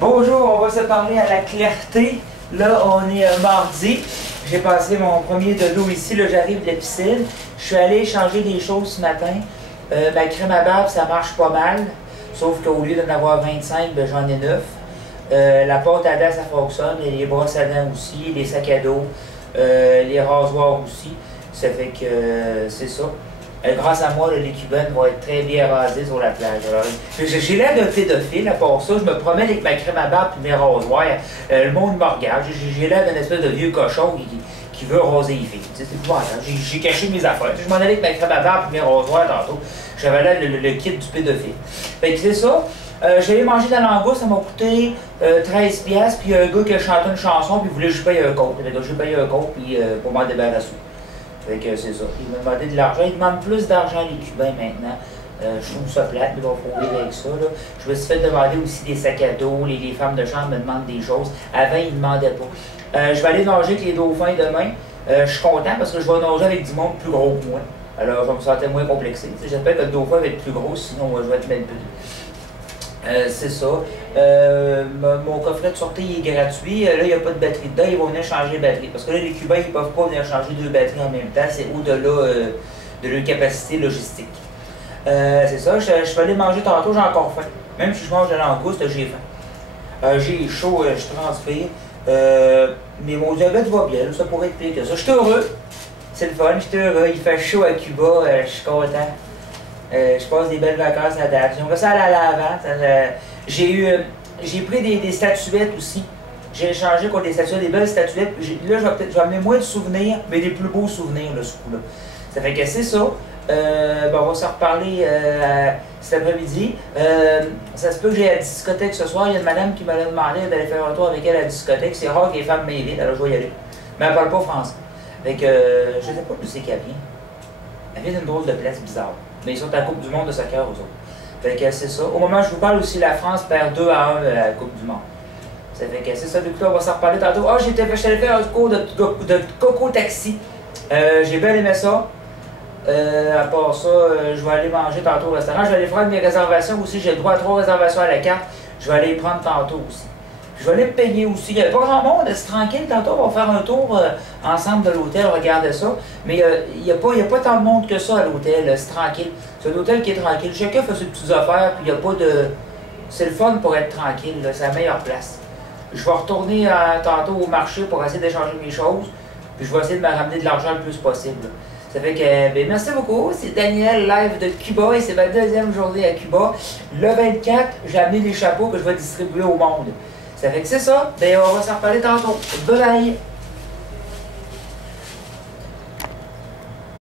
Bonjour, on va se parler à la clarté. Là, on est mardi. J'ai passé mon premier de l'eau ici. Là, j'arrive de la piscine. Je suis allé changer des choses ce matin. Ma crème à barbe, ça marche pas mal. Sauf qu'au lieu d'en avoir 25, ben, j'en ai 9. La pâte à dents, ça fonctionne. Et les brosses à dents aussi, les sacs à dos, les rasoirs aussi. Ça fait que c'est ça. Grâce à moi, les Cubaines vont être très bien rasées sur la plage. Alors, j'ai l'air d'un pédophile, à part ça. Je me promène avec ma crème à barbe et mes rasoirs. Le monde me regarde. J'ai l'air d'un espèce de vieux cochon qui veut raser les filles. C'est épouvantable. J'ai caché mes affaires. Je m'en allais avec ma crème à barbe et mes rasoirs tantôt. J'avais là le kit du pédophile. Fait que c'est ça. J'allais manger de la langouste, ça m'a coûté 13$. Puis il y a un gars qui a chanté une chanson, puis il voulait que je paye un compte. Je paye un compte puis, pour m'en débarrasser. Fait que c'est ça. Il m'a demandé de l'argent. Il demande plus d'argent les Cubains maintenant. Je trouve ça plate, mais il va faut vivre avec ça. Là. Je me suis fait demander aussi des sacs à dos. Les femmes de chambre me demandent des choses. Avant, ils ne demandaient pas. Je vais aller nager avec les dauphins demain. Je suis content parce que je vais nager avec du monde plus gros que moi. Alors, je me sentais moins complexé. J'espère que le dauphin va être plus gros, sinon je vais être même plus. C'est ça. Mon coffret de sortie est gratuit. Là, il n'y a pas de batterie dedans. Ils vont venir changer les batteries. Parce que là, les Cubains, ils ne peuvent pas venir changer deux batteries en même temps. C'est au-delà de leur capacité logistique. C'est ça. Je vais aller manger tantôt. J'ai encore faim. Même si je mange de la langouste, j'ai faim. J'ai chaud. Je transpire. Mais mon diabète va bien. Ça pourrait être pire que ça. Je suis heureux. C'est le fun. Je suis heureux. Il fait chaud à Cuba. Je suis content. Je passe des belles vacances à date. J'aimerais ça aller à l'avant. J'ai pris des statuettes aussi. J'ai échangé contre des statuettes, des belles statuettes. Là, je vais amener moins de souvenirs, mais des plus beaux souvenirs, là, ce coup-là. Ça fait que c'est ça. On va s'en reparler cet après-midi. Ça se peut que j'aille à la discothèque ce soir. Il y a une madame qui m'a demandé d'aller faire un tour avec elle à la discothèque. C'est rare que les femmes m'invitent, alors je vais y aller. Mais elle parle pas français. Fait que je sais pas d'où c'est qu'elle vient. Elle vient d'une drôle de place bizarre. Mais ils sont à la Coupe du Monde de soccer, eux autres. Fait que c'est ça. Au moment où je vous parle aussi, la France perd 2-1 à la Coupe du Monde. Ça fait que c'est ça. Du coup, on va s'en reparler tantôt. Ah, j'étais allé faire un cours de Coco Taxi. J'ai bien aimé ça. À part ça, je vais aller manger tantôt au restaurant. Je vais aller prendre mes réservations aussi. J'ai le droit à 3 réservations à la carte. Je vais aller les prendre tantôt aussi. Je vais aller me payer aussi. Il n'y a pas grand monde, c'est tranquille. Tantôt, on va faire un tour ensemble de l'hôtel, regarder ça. Mais il n'y a pas tant de monde que ça à l'hôtel. C'est tranquille. C'est un hôtel qui est tranquille. Chacun fait ses petites affaires, puis il n'y a pas de... C'est le fun pour être tranquille. C'est la meilleure place. Je vais retourner tantôt au marché pour essayer d'échanger mes choses. Puis je vais essayer de me ramener de l'argent le plus possible. Ça fait que, merci beaucoup. C'est Daniel, live de Cuba, et c'est ma deuxième journée à Cuba. Le 24, j'ai amené des chapeaux que je vais distribuer au monde. Ça fait que c'est ça. On va s'en reparler tantôt. Bye bye!